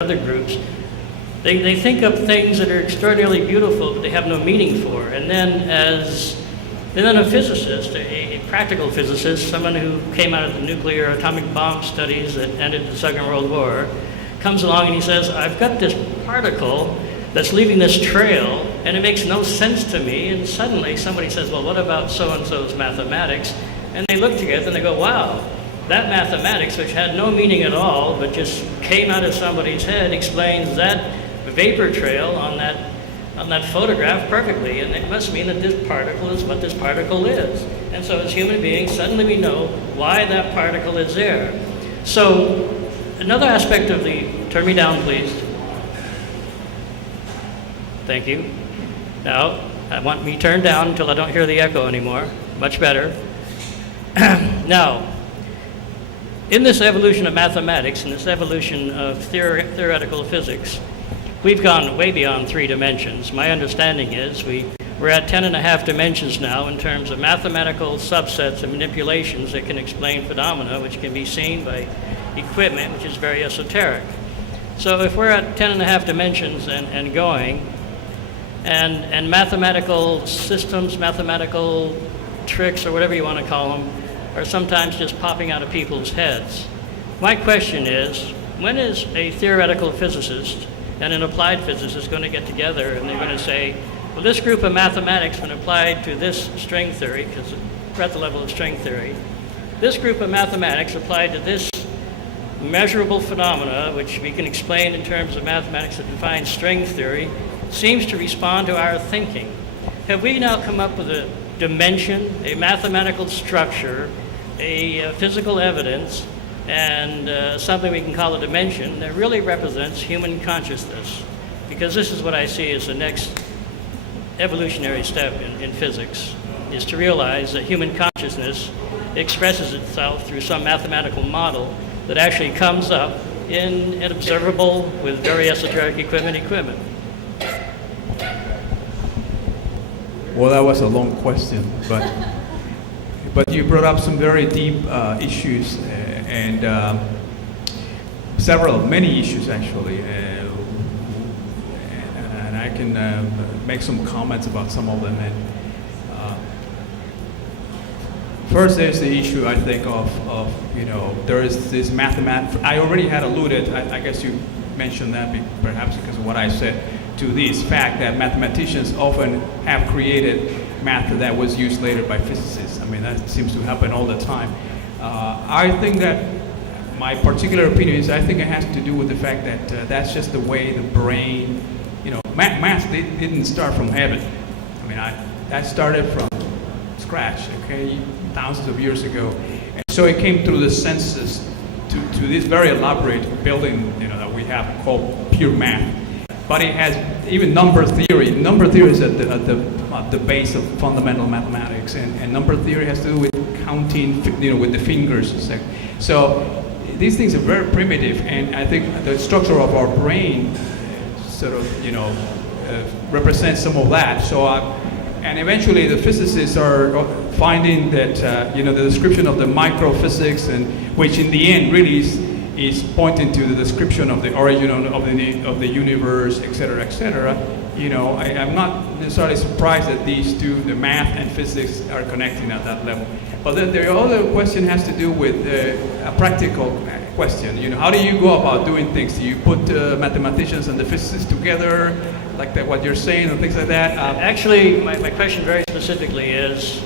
other groups, they think up things that are extraordinarily beautiful, but they have no meaning for. And then a physicist, a practical physicist, someone who came out of the nuclear atomic bomb studies that ended the Second World War, comes along and he says, I've got this particle that's leaving this trail, and it makes no sense to me. And suddenly somebody says, well, what about so-and-so's mathematics? And they look together and they go, wow, that mathematics, which had no meaning at all, but just came out of somebody's head, explains that vapor trail on that photograph perfectly. And it must mean that this particle is what this particle is. And so as human beings, suddenly we know why that particle is there. So another aspect of turn me down, please. Thank you. Now, I want me turned down until I don't hear the echo anymore. Much better. Now, in this evolution of mathematics, in this evolution of theoretical physics, we've gone way beyond 3 dimensions. My understanding is we're at 10.5 dimensions now in terms of mathematical subsets and manipulations that can explain phenomena which can be seen by equipment, which is very esoteric. So if we're at 10.5 dimensions and going, and mathematical systems, mathematical tricks, or whatever you want to call them, are sometimes just popping out of people's heads. My question is, when is a theoretical physicist and an applied physicist going to get together and they're going to say, well, this group of mathematics, when applied to this string theory, because we're at the level of string theory, this group of mathematics applied to this measurable phenomena, which we can explain in terms of mathematics that defines string theory, seems to respond to our thinking. Have we now come up with a dimension, a mathematical structure, a physical evidence, and something we can call a dimension that really represents human consciousness? Because this is what I see as the next evolutionary step in physics, is to realize that human consciousness expresses itself through some mathematical model that actually comes up in an observable, with very esoteric equipment. Well, that was a long question, but you brought up some very deep issues and many issues actually, and I can make some comments about some of them. And first, there's the issue I think of there is this mathematics. I already had alluded. I guess you mentioned that perhaps because of what I said, to this fact that mathematicians often have created math that was used later by physicists. I mean, that seems to happen all the time. I think that my particular opinion is I think it has to do with the fact that that's just the way the brain, math didn't start from heaven. I mean, that started from scratch, okay, thousands of years ago. And so it came through the senses to this very elaborate building, that we have called pure math. But it has even number theory. Number theory is at the base of fundamental mathematics, and number theory has to do with counting, with the fingers. So these things are very primitive, and I think the structure of our brain sort of, represents some of that. So, and eventually the physicists are finding that the description of the microphysics, and which in the end really is pointing to the description of the origin of the universe, et cetera, et cetera. I'm not necessarily surprised that these two, the math and physics, are connecting at that level. But the other question has to do with a practical question. How do you go about doing things? Do you put mathematicians and the physicists together, like what you're saying, and things like that? Actually, my question very specifically is,